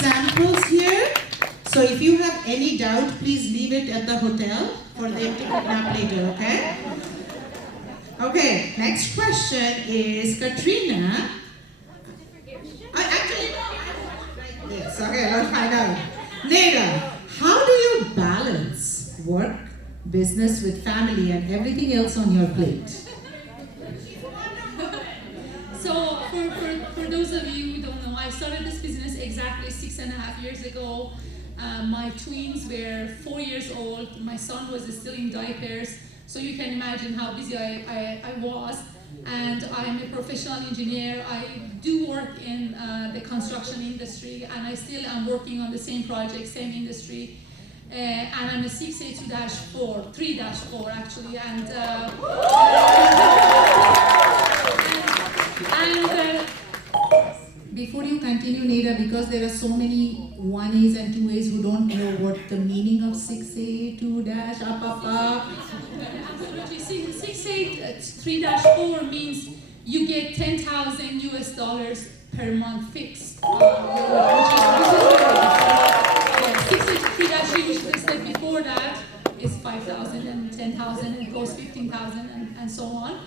examples here. So if you have any doubt, please leave it at the hotel for them to kidnap later, okay? Okay, next question is Katrina. Actually, no. Yes, okay, let's find out. Neda, how do you balance work, business with family and everything else on your plate? So for those of you who don't know, I started this business exactly 6.5 years ago. My twins were 4 years old. My son was still in diapers. So you can imagine how busy I was. And I'm a professional engineer. I do work in the construction industry, and I still am working on the same project, same industry. And I'm a 6A2-4, 3-4 actually. And before you continue, Neda, because there are so many 1As and 2As who don't know what the meaning of 6A, 2-, up. Absolutely. 6A3-4 means you get $10,000 per month fixed. Which is 6A3-3, which is said before that, is 5,000 and 10,000 and goes 15,000 and so on.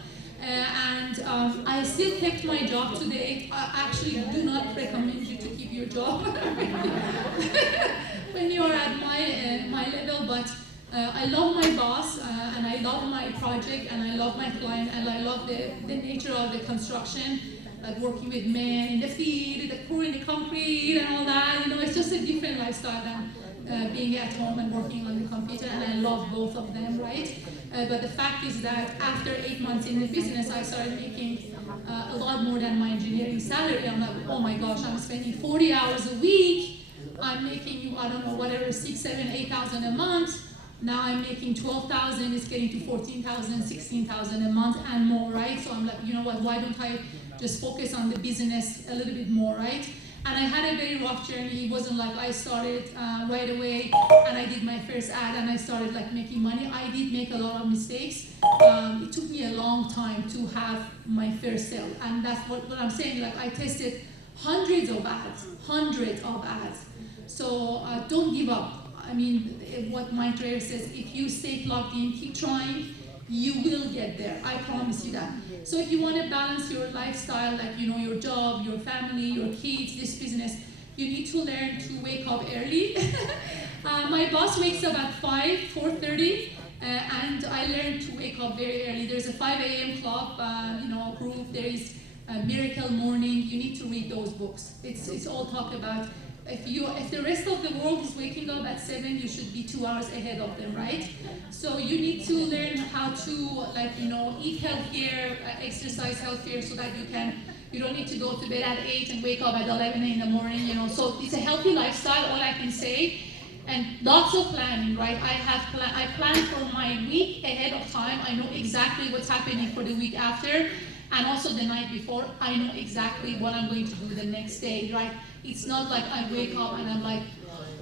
I still kept my job today. I actually do not recommend you to keep your job when you are at my level, but I love my boss, and I love my project, and I love my client, and I love the nature of the construction, like working with men in the field, the pouring the concrete and all that. You know, it's just a different lifestyle than being at home and working on the computer, and I love both of them, right? But the fact is that after 8 months in the business, I started making a lot more than my engineering salary. I'm like, oh my gosh, I'm spending 40 hours a week. I'm making, I don't know, whatever, 6, 7, 8,000 a month. Now I'm making 12,000, it's getting to 14,000, 16,000 a month and more, right? So I'm like, you know what, why don't I just focus on the business a little bit more, right? And I had a very rough journey. It wasn't like I started right away and I did my first ad and I started like making money. I did make a lot of mistakes. It took me a long time to have my first sale. And that's what I'm saying, like I tested hundreds of ads. So don't give up. I mean, what Mike Dreyer says, if you stay plugged in, keep trying, you will get there. I promise you that. So if you want to balance your lifestyle, like, you know, your job, your family, your kids, this business, you need to learn to wake up early. My boss wakes up at 4:30, and I learned to wake up very early. There's a 5 a.m. club, group. There is Miracle Morning. You need to read those books. It's all talk about if the rest of the world is waking up at 7, you should be 2 hours ahead of them, right? So you need to learn how to, eat healthier, exercise healthier, so that you don't need to go to bed at 8 and wake up at 11 in the morning, So it's a healthy lifestyle, all I can say. And lots of planning, right? I plan for my week ahead of time. I know exactly what's happening for the week after. And also the night before, I know exactly what I'm going to do the next day, right? It's not like I wake up and I'm like,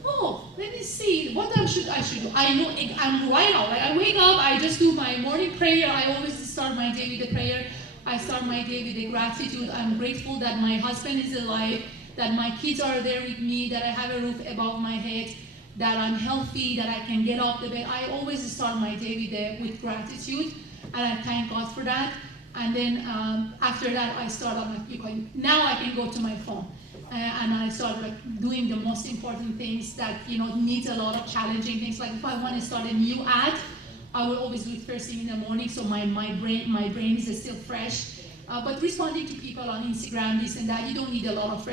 oh, let me see, what I should do. I know I'm right now. Like I wake up, I just do my morning prayer. I always start my day with a prayer. I start my day with a gratitude. I'm grateful that my husband is alive, that my kids are there with me, that I have a roof above my head, that I'm healthy, that I can get off the bed. I always start my day with gratitude, and I thank God for that. And then after that, I start, I'm like, now I can go to my phone. And I start doing the most important things that needs a lot of challenging things. Like if I want to start a new ad, I will always do it first thing in the morning, so my brain is still fresh. But responding to people on Instagram, this and that, you don't need a lot of